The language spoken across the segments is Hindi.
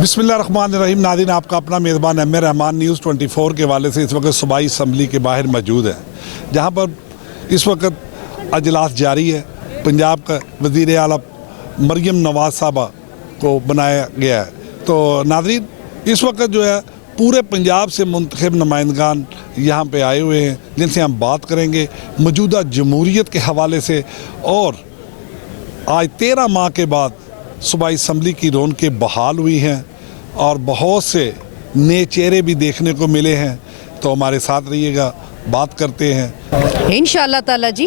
बिस्मिल्लाहिर्रहमानिर्रहीम। नाज़रीन, आपका अपना मेज़बान एम.ए. रहमान न्यूज़ 24 के हवाले से इस वक्त सूबाई असम्बली के बाहर मौजूद है, जहाँ पर इस वक्त अजलास जारी है। पंजाब का वज़ीर आला मरियम नवाज़ साहबा को बनाया गया है। तो नाज़रीन, इस वक्त जो है पूरे पंजाब से मुंतखब नुमाइंदगान यहाँ पे आए हुए हैं, जिनसे हम बात करेंगे मौजूदा जमहूरियत के हवाले से। और आज 13 माह के बाद सूबाई असम्बली की रौनकें बहाल हुई हैं और बहुत से नए चेहरे भी देखने को मिले हैं। तो हमारे साथ रहिएगा, बात करते हैं इंशाअल्लाह ताला जी।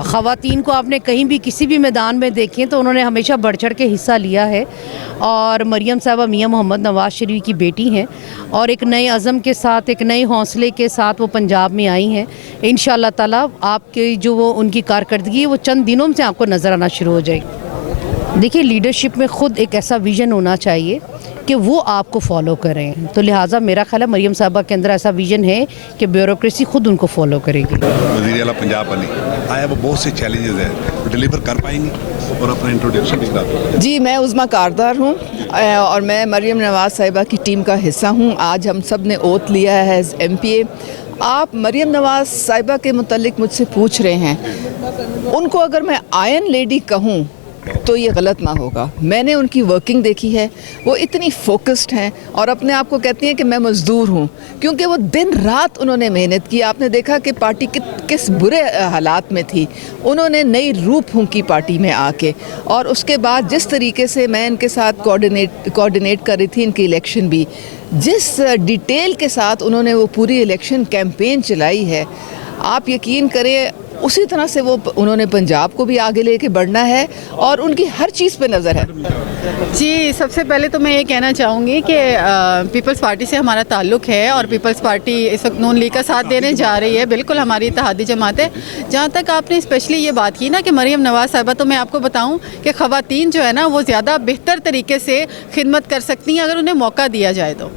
ख़वातीन को आपने कहीं भी किसी भी मैदान में देखें तो उन्होंने हमेशा बढ़ चढ़ के हिस्सा लिया है। और मरियम साहबा मियाँ मोहम्मद नवाज़ शरीफ की बेटी हैं और एक नए अज़म के साथ, एक नए हौसले के साथ वो पंजाब में आई हैं। इंशाअल्लाह ताला आपके जो वो उनकी कारकर्दगी है वो चंद दिनों से आपको नज़र आना शुरू हो जाएगी। देखिए, लीडरशिप में ख़ुद एक ऐसा विज़न होना चाहिए कि वो आपको फॉलो करें। तो लिहाजा मेरा ख्याल है मरियम साहबा के अंदर ऐसा विज़न है कि ब्यूरोक्रेसी खुद उनको फॉलो करेगी। वज़ीर आला पंजाब वाली आया, वो बहुत से चैलेंजेस हैं, वो डिलीवर कर पाएंगी। और अपना इंट्रोडक्शन भी करा दो। जी, मैं उज़मा कारदार हूँ और मैं मरियम नवाज़ साहिबा की टीम का हिस्सा हूँ। आज हम सब ने ओथ लिया है एज MPA। आप मरियम नवाज़ साहिबा के मुतल्लिक मुझसे पूछ रहे हैं, उनको अगर मैं आयरन लेडी कहूँ तो ये गलत ना होगा। मैंने उनकी वर्किंग देखी है, वो इतनी फोकस्ड हैं और अपने आप को कहती हैं कि मैं मज़दूर हूँ, क्योंकि वो दिन रात उन्होंने मेहनत की। आपने देखा कि पार्टी किस बुरे हालात में थी, उन्होंने नई रूप फूंकी पार्टी में आके। और उसके बाद जिस तरीके से मैं इनके साथ कोऑर्डिनेट कर रही थी इनकी इलेक्शन भी, जिस डिटेल के साथ उन्होंने वो पूरी इलेक्शन कैंपेन चलाई है, आप यकीन करें उसी तरह से वो उन्होंने पंजाब को भी आगे लेके बढ़ना है और उनकी हर चीज़ पे नज़र है। जी, सबसे पहले तो मैं ये कहना चाहूँगी कि पीपल्स पार्टी से हमारा ताल्लुक़ है और पीपल्स पार्टी इस वक्त नून लीग का साथ देने जा रही है। बिल्कुल हमारी इत्तेहादी जमात है। जहाँ तक आपने स्पेशली ये बात की ना कि मरियम नवाज़ साहिबा, तो मैं आपको बताऊँ कि ख़वातीन जो है ना वो ज़्यादा बेहतर तरीके से खिदमत कर सकती हैं अगर उन्हें मौका दिया जाए तो।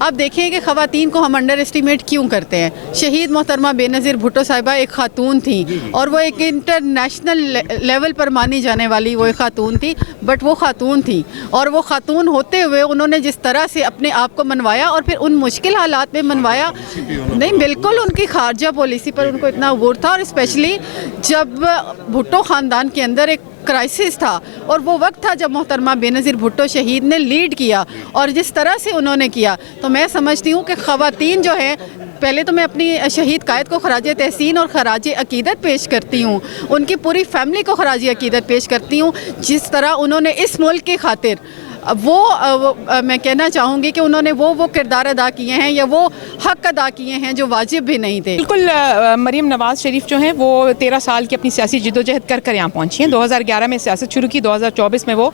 अब देखिए कि ख़वातीन को हम अंडर एस्टिमेट क्यों करते हैं। शहीद मोहतरमा बेनज़ीर भुट्टो साहिबा एक ख़ातून थी और वो एक इंटरनेशनल लेवल पर मानी जाने वाली वो एक ख़ातून थी, बट वो ख़ातून थी और वो ख़ातून होते हुए उन्होंने जिस तरह से अपने आप को मनवाया और फिर उन मुश्किल हालात में मनवाया, नहीं बिल्कुल उनकी खारजा पॉलिसी पर उनको इतना गौर था। और स्पेशली जब भुट्टो ख़ानदान के अंदर एक क्राइसिस था और वो वक्त था जब मोहतरमा बेनज़ीर भुट्टो शहीद ने लीड किया और जिस तरह से उन्होंने किया, तो मैं समझती हूँ कि ख़वातीन जो है, पहले तो मैं अपनी शहीद कायद को खराज तहसीन और खराज अकीदत पेश करती हूँ, उनकी पूरी फैमिली को खराज अकीदत पेश करती हूँ। जिस तरह उन्होंने इस मुल्क की खातिर वो मैं कहना चाहूँगी कि उन्होंने वो किरदार अदा किए हैं या वो हक़ अदा किए हैं जो वाजिब भी नहीं थे। बिल्कुल, मरियम नवाज़ शरीफ जो हैं वो 13 साल की अपनी सियासी जिद्दोजहद कर यहाँ पहुँची हैं। 2011 में सियासत शुरू की, 2024 में वो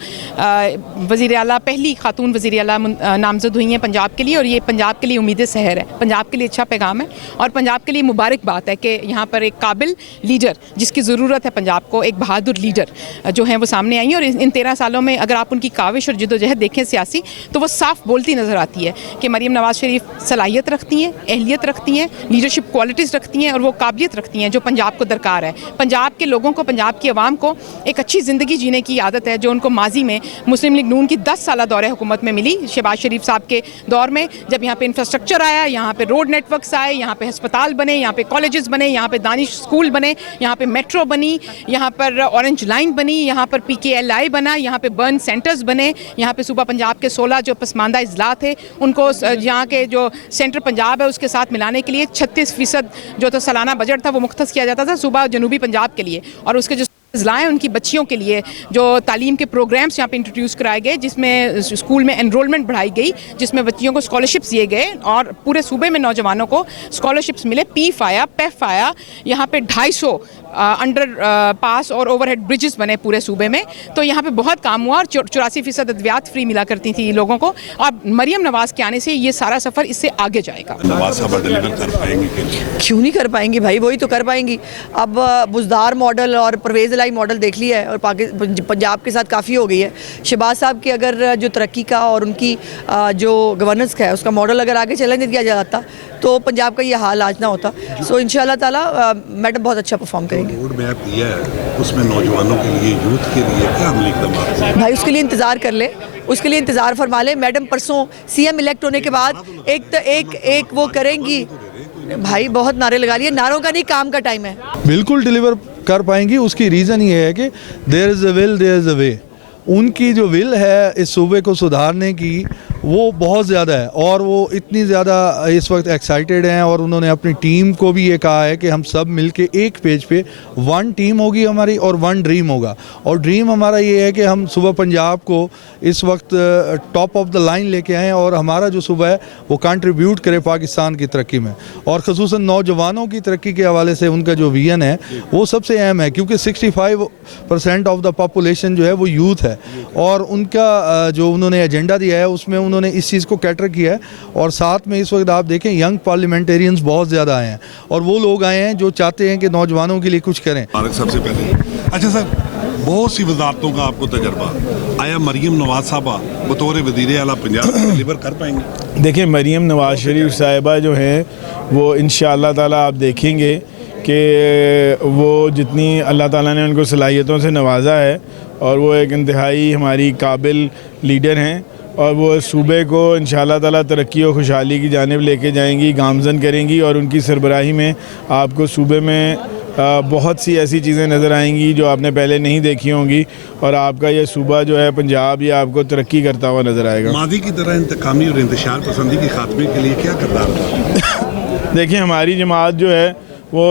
वज़ीर आला, पहली खातून वज़ीर आला नामज़द हुई हैं पंजाब के लिए। और ये पंजाब के लिए उम्मीद सहर है, पंजाब के लिए अच्छा पैगाम है और पंजाब के लिए मुबारकबाद है कि यहाँ पर एक काबिल लीडर जिसकी ज़रूरत है पंजाब को, एक बहादुर लीडर जो हैं वो सामने आई हैं। और इन 13 सालों में अगर आप उनकी काविश और जिद्दोजहद देखें सियासी, तो वो साफ बोलती नज़र आती है कि मरियम नवाज़ शरीफ सलाहियत रखती हैं, अहलियत रखती हैं, लीडरशिप क्वालिटीज़ रखती हैं और वो काबिलियत रखती हैं जो पंजाब को दरकार है। पंजाब के लोगों को, पंजाब की आवाम को एक अच्छी ज़िंदगी जीने की आदत है जो उनको माजी में मुस्लिम लीग नून की 10 साल दौरे हुकूमत में मिली। शहबाज शरीफ साहब के दौर में जब यहाँ पे इंफ्रास्ट्रक्चर आया, यहाँ पे रोड नेटवर्क्स आए, यहाँ पे अस्पताल बने, यहाँ पे कॉलेजेस बने, यहाँ पे दानिश स्कूल बने, यहाँ पे मेट्रो बनी, यहाँ पर ऑरेंज लाइन बनी, यहाँ पर PKLI बना, यहाँ पे बर्न सेंटर्स बने, यहाँ पे सूबा पंजाब के 16 जो पसमानदा अजला थे उनको यहाँ के जो सेंटर पंजाब है उसके साथ मिलाने के लिए 36% जो तो सालाना बजट था वो मुख्तस किया जाता था सूबा जनूबी पंजाब के लिए। और उसके जो अजला हैं उनकी बच्चियों के लिए जो तालीम के प्रोग्राम्स यहाँ पे इंट्रोड्यूस कराए गए, जिसमें स्कूल में एनरोलमेंट बढ़ाई गई, जिसमें बच्चियों को स्कॉलरशिप्स दिए गए और पूरे सूबे में नौजवानों को स्कॉलरशिप्स मिले। PIF आया, PEF आया, यहाँ पे 250 अंडर पास और ओवरहेड ब्रिजेस बने पूरे सूबे में। तो यहाँ पे बहुत काम हुआ और 84% अद्वियात फ्री मिला करती थी लोगों को। और मरियम नवाज़ के आने से ये सारा सफ़र इससे आगे जाएगा। नवाज़ साहब डिलीवर कर पाएंगी? क्यों नहीं कर पाएंगी भाई, वही तो कर पाएंगी। अब बुज़दार मॉडल और परवेज़ इलाही मॉडल देख लिया है और पंजाब के साथ काफ़ी हो गई है। शहबाज साहब की अगर जो तरक्की का और उनकी जो गवर्नेंस का है उसका मॉडल अगर आगे चैलेंज किया जाता तो पंजाब का ये हाल आज ना होता। सो इंशाल्लाह ताला मैडम बहुत अच्छा परफॉर्म करेंगे। रोड मैप दिया है उसमें नौजवानों के लिए, यूथ के लिए क्या अमली इक़दाम? भाई उसके लिए इंतज़ार कर ले, उसके लिए इंतज़ार फरमा लें। मैडम परसों CM इलेक्ट होने के बाद एक वो करेंगी। भाई बहुत नारे लगा लिए, नारों का नहीं काम का टाइम है। बिल्कुल डिलीवर कर पाएंगी। उसकी रीज़न ये है कि there is a will there is a way. उनकी जो विल है इस सूबे को सुधारने की वो बहुत ज़्यादा है और वो इतनी ज़्यादा इस वक्त एक्साइटेड हैं और उन्होंने अपनी टीम को भी ये कहा है कि हम सब मिलके एक पेज पे वन टीम होगी हमारी और वन ड्रीम होगा। और ड्रीम हमारा ये है कि हम सुबह पंजाब को इस वक्त टॉप ऑफ द लाइन लेके आएँ और हमारा जो सुबह है वो कंट्रीब्यूट करे पाकिस्तान की तरक्की में। और ख़ुसूसन नौजवानों की तरक्की के हवाले से उनका जो विजन है वो सबसे अहम है, क्योंकि 65% ऑफ द पॉपुलेशन जो है वो यूथ है और उनका जो उन्होंने एजेंडा दिया है उसमें उन्होंने इस चीज़ को कैटर किया है। और साथ में इस वक्त आप देखें यंग पार्लियामेंटेरियंस बहुत ज़्यादा आए हैं और वो लोग आए हैं जो चाहते हैं कि नौजवानों के लिए कुछ करें। सबसे पहले अच्छा सर, बहुत सी वजारतों का आपको तजर्बा, आया मरीम नवाज साहबा बतौर वज़ीर आला पंजाब डिलीवर कर पाएंगे? देखिए, मरीम नवाज शरीफ साहिबा जो हैं वो इंशाअल्लाह ताला आप देखेंगे कि वो जितनी अल्लाह ताला ने उनको सलाहियतों से नवाजा है और वो एक इंतहाई हमारी काबिल लीडर हैं और वो सूबे को इंशाअल्लाह ताला तरक्की और खुशहाली की जानिब लेके जाएंगी, गामजन करेंगी। और उनकी सरबराही में आपको सूबे में बहुत सी ऐसी चीज़ें नज़र आएंगी जो आपने पहले नहीं देखी होंगी और आपका ये सूबा जो है पंजाब ये आपको तरक्की करता हुआ नज़र आएगा। मादी की तरह इंतकामी और इंतशार पसंदी के खात्मे के लिए क्या किरदार था? देखिए, हमारी जमात जो है वो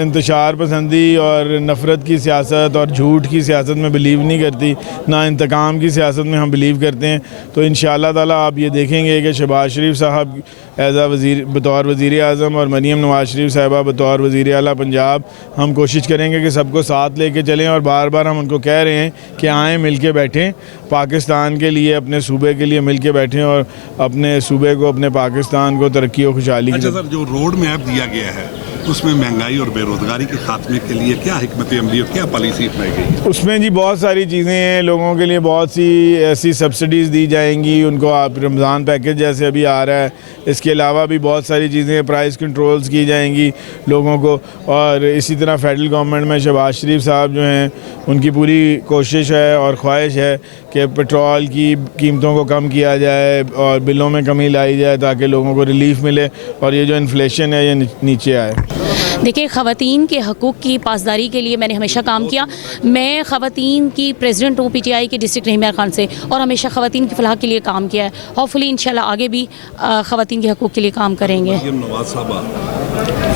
इंतशार पसंदी और नफ़रत की सियासत और झूठ की सियासत में बिलीव नहीं करती, ना इंतकाम की सियासत में हम बिलीव करते हैं। तो इंशाअल्लाह ताला आप ये देखेंगे कि शहबाज शरीफ साहब एज़ आ वज़ीर बतौर वज़ीर आज़म और मरीम नवाज शरीफ साहिबा बतौर वज़ीर आला पंजाब हम कोशिश करेंगे कि सबको साथ लेके चलें। और बार बार हम उनको कह रहे हैं कि आएँ मिल के बैठें, पाकिस्तान के लिए अपने सूबे के लिए मिल के बैठें और अपने सूबे को अपने पाकिस्तान को तरक्की और खुशहाली। अच्छा सर, जो रोड मैप दिया गया है उसमें महंगाई और बेरोज़गारी के खात्मे के लिए क्या हिकमत अमली और क्या पॉलिसी अपनाई गई? उसमें जी बहुत सारी चीज़ें हैं, लोगों के लिए बहुत सी ऐसी सब्सिडीज़ दी जाएंगी उनको। आप रमज़ान पैकेज जैसे अभी आ रहा है, इसके अलावा भी बहुत सारी चीज़ें, प्राइस कंट्रोल्स की जाएंगी लोगों को। और इसी तरह फेडरल गवर्नमेंट में शहबाज शरीफ साहब जो हैं उनकी पूरी कोशिश है और ख्वाहिश है कि पेट्रोल की कीमतों को कम किया जाए और बिलों में कमी लाई जाए ताकि लोगों को रिलीफ मिले और ये जो इन्फ्लेशन है ये नीचे आए। देखिए, ख़वातीन के हकूक़ की पासदारी के लिए मैंने हमेशा काम किया। मैं ख़वातीन की प्रेसिडेंट हूँ PTI के डिस्ट्रिक्ट रहीमिया खान से और हमेशा ख़वातीन की फलाह के लिए काम किया है। होपफुली इंशाल्लाह आगे भी ख़वातीन के हकूक़ के लिए काम करेंगे। मरीम नवाज साहबा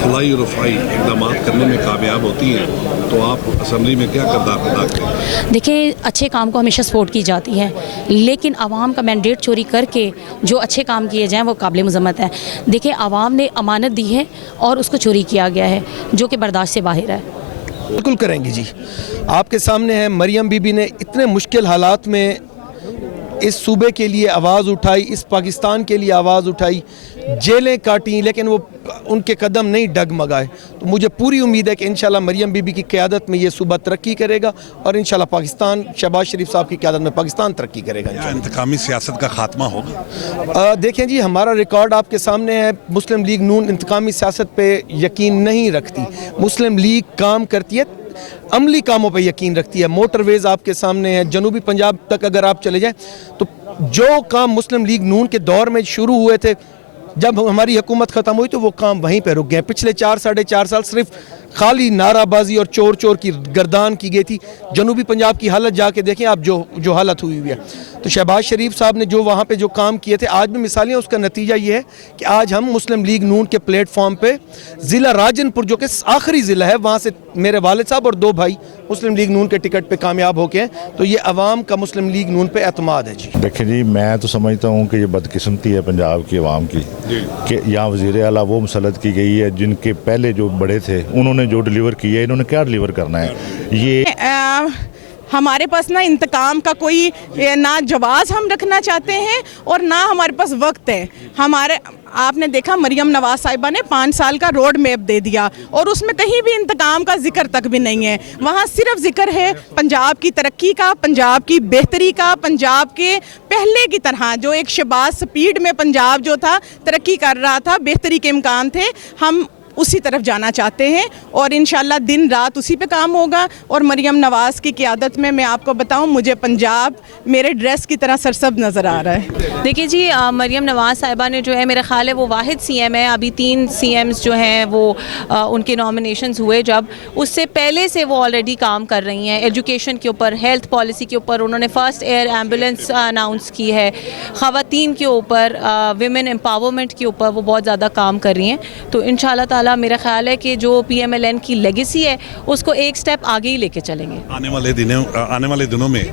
फलाई और रफ़ाई इक़दाम करने में कामयाब होती हैं तो आप असम्बली में क्या किरदार अदा करें? देखिए, अच्छे काम को हमेशा सपोर्ट की जाती है, लेकिन आवाम का मैंडेट चोरी करके जो अच्छे काम किए जाएँ वो काबिल मज़म्मत है। देखिए, आवाम ने अमानत दी है और उसको चोरी किया गया है जो कि बर्दाश्त से बाहर है। बिल्कुल करेंगी जी। आपके सामने है मरियम बीबी ने इतने मुश्किल हालात में इस सूबे के लिए आवाज़ उठाई, इस पाकिस्तान के लिए आवाज़ उठाई, जेलें काटी, लेकिन वो उनके कदम नहीं डगमगाए। तो मुझे पूरी उम्मीद है कि इंशाल्लाह मरियम बीबी की क़यादत में ये सूबा तरक्की करेगा और इंशाल्लाह पाकिस्तान शहबाज शरीफ साहब की क़यादत में पाकिस्तान तरक्की करेगा। इंतकामी सियासत का खात्मा होगा? देखें जी, हमारा रिकॉर्ड आपके सामने है। मुस्लिम लीग नून इंतकामी सियासत पे यकीन नहीं रखती। मुस्लिम लीग काम करती है, अमली कामों पे यकीन रखती है। मोटरवेज़ आपके सामने है, जनूबी पंजाब तक अगर आप चले जाएं तो जो काम मुस्लिम लीग नून के दौर में शुरू हुए थे, जब हमारी हुकूमत ख़त्म हुई तो वो काम वहीं पे रुक गए। पिछले 4-4.5 साल सिर्फ खाली नाराबाजी और चोर चोर की गर्दान की गई थी। जनूबी पंजाब की हालत जाके देखें आप, जो हालत हुई है। तो शहबाज शरीफ साहब ने जो वहाँ पे जो काम किए थे, आज भी मिसालें, उसका नतीजा ये है कि आज हम मुस्लिम लीग नून के प्लेटफॉर्म पे ज़िला राजनपुर जो कि आखिरी ज़िला है, वहाँ से मेरे वालिद साहब और 2 भाई मुस्लिम लीग नून के टिकट पे कामयाब हो गए। तो ये अवाम का मुस्लिम लीग नून पे एतमाद है जी। देखिए जी, मैं तो समझता हूँ कि ये बदकिस्मती है पंजाब की अवाम की कि यहाँ वज़ीर आला वो मुसल्लत की गई है जिनके पहले जो बड़े थे उन्होंने जो डिलीवर किया है, इन्होंने क्या डिलीवर करना है? ये हमारे पास ना इंतकाम का कोई ना जवाज़ हम रखना चाहते हैं और ना हमारे पास वक्त है। हमारे आपने देखा मरियम नवाज साहिबा ने 5 साल का रोड मैप दे दिया और उसमें कहीं भी इंतकाम का जिक्र तक भी नहीं है। वहाँ सिर्फ जिक्र है पंजाब की तरक्की का, पंजाब की बेहतरी का, पंजाब के पहले की तरह जो एक शहबाज स्पीड में पंजाब जो था तरक्की कर रहा था, बेहतरी के इम्कान थे। हम उसी तरफ जाना चाहते हैं और इंशाल्लाह दिन रात उसी पे काम होगा। और मरियम नवाज़ की क़यादत में मैं आपको बताऊं, मुझे पंजाब मेरे ड्रेस की तरह सरसब्ज नज़र आ रहा है। देखिए जी, मरियम नवाज़ साहिबा ने जो है, मेरा ख्याल है वो वाहिद सीएम है। अभी 3 सीएम्स जो हैं वो उनके नॉमिनेशंस हुए, जब उससे पहले से वो ऑलरेडी काम कर रही हैं एजुकेशन के ऊपर, हेल्थ पॉलिसी के ऊपर। उन्होंने फ़र्स्ट एयर एम्बुलेंस अनाउंस की है, ख़वातीन के ऊपर, विमेन एम्पावरमेंट के ऊपर वो बहुत ज़्यादा काम कर रही हैं। तो इंशाल्लाह ताला मेरा ख्याल है कि जो PMLN की लेगेसी है उसको एक स्टेप आगे ही लेके चलेंगे। आने वाले दिनों में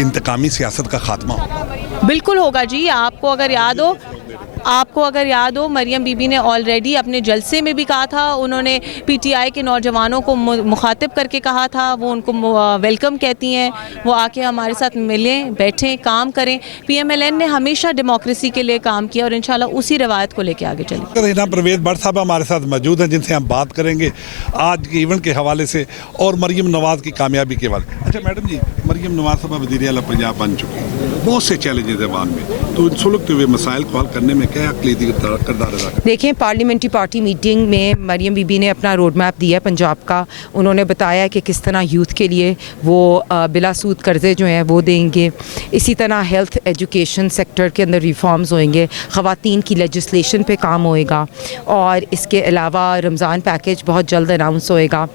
इंतकामी सियासत का खात्मा होगा। बिल्कुल होगा जी। आपको अगर याद हो मरियम बीबी ने ऑलरेडी अपने जलसे में भी कहा था, उन्होंने PTI के नौजवानों को मुखातिब करके कहा था, वो उनको वेलकम कहती हैं, वो आके हमारे साथ मिलें, बैठें, काम करें। PMLN ने हमेशा डेमोक्रेसी के लिए काम किया और इंशाल्लाह उसी रवायत को लेके आगे चलें। हिना परवेज़ भट्ट साहब हमारे साथ मौजूद हैं, जिनसे हम बात करेंगे आज के इवेंट के हवाले से और मरियम नवाज़ की कामयाबी के हवाले। अच्छा मैडम जी, मरियम नवाज़ साहब वज़ीर आला पंजाब बन चुकी हैं, बहुत से चैलेंजेस हैं आवाम में, तो इन सुलगते हुए मसाइल को हल करने में क्या अक़लीदी किरदार अदा करते? देखें, पार्लियामेंट्री पार्टी मीटिंग में मरियम बीबी ने अपना रोड मैप दिया पंजाब का। उन्होंने बताया कि किस तरह यूथ के लिए वो बिला सूद कर्जे जो हैं वो देंगे, इसी तरह हेल्थ एजुकेशन सेक्टर के अंदर रिफॉर्म्स होंगे, ख़वातीन की लेजिस्लेशन पे काम होएगा और इसके अलावा रमज़ान पैकेज बहुत जल्द अनाउंस होएगा।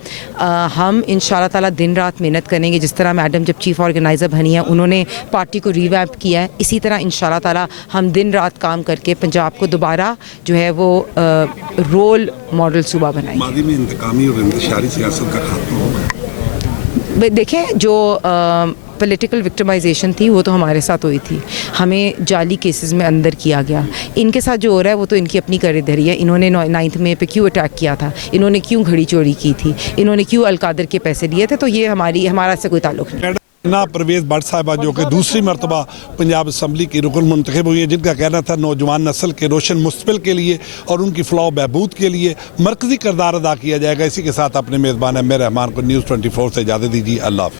हम इंशाल्लाह ताला दिन रात मेहनत करेंगे। जिस तरह मैडम जब चीफ़ ऑर्गेनाइज़र बनी है उन्होंने पार्टी को रिवैम्प किया है, इसी तरह इंशाल्लाह ताला हम दिन रात काम करके पंजाब को दोबारा जो है वो रोल मॉडल सूबा बनाएंगे। मादी में इंतकामी और इंतशारी सियासत का खात्मा होगा। देखें, जो पॉलिटिकल विक्टिमाइजेशन थी वो तो हमारे साथ हुई थी, हमें जाली केसेस में अंदर किया गया। इनके साथ जो हो रहा है वो तो इनकी अपनी करदरी है। इन्होंने 9 मई पे क्यों अटैक किया था, इन्होंने क्यों घड़ी चोरी की थी, इन्होंने क्यों अलकादर के पैसे लिए थे, तो ये हमारा से कोई ताल्लुक़ नहीं। हिना परवेज़ भट्ट साहिबा जो कि दूसरी मरतबा पंजाब असम्बली की रुकन मुंतखब हुई है, जिनका कहना था नौजवान नस्ल के रोशन मुस्तकबिल के लिए और उनकी फलाह बहबूद के लिए मरकज़ी किरदार अदा किया जाएगा। इसी के साथ अपने मेज़बान एम ए रहमान को न्यूज़ 24 से इजाज़त दीजिए। अल्लाह हाफ़िज़।